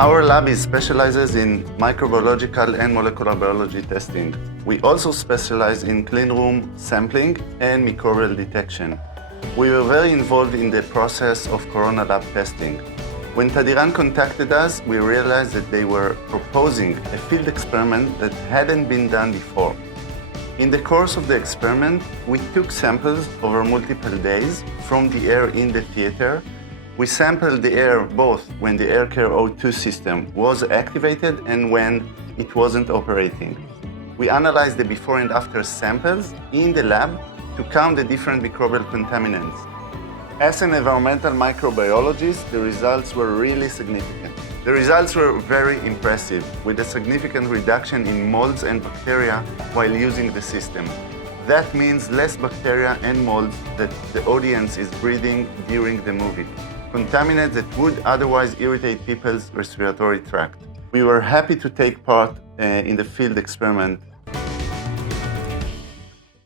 Our lab specializes in microbiological and molecular biology testing. We also specialize in clean room sampling and microbial detection. We were very involved in the process of corona lab testing. When Tadiran contacted us, we realized that they were proposing a field experiment that hadn't been done before. In the course of the experiment, we took samples over multiple days from the air in the theater. We sampled the air both when the AirCare O2 system was activated and when it wasn't operating. We analyzed the before and after samples in the lab to count the different microbial contaminants. As an environmental microbiologist, the results were really significant. The results were very impressive, with a significant reduction in molds and bacteria while using the system. That means less bacteria and molds that the audience is breathing during the movie, contaminants that would otherwise irritate people's respiratory tract. We were happy to take part in the field experiment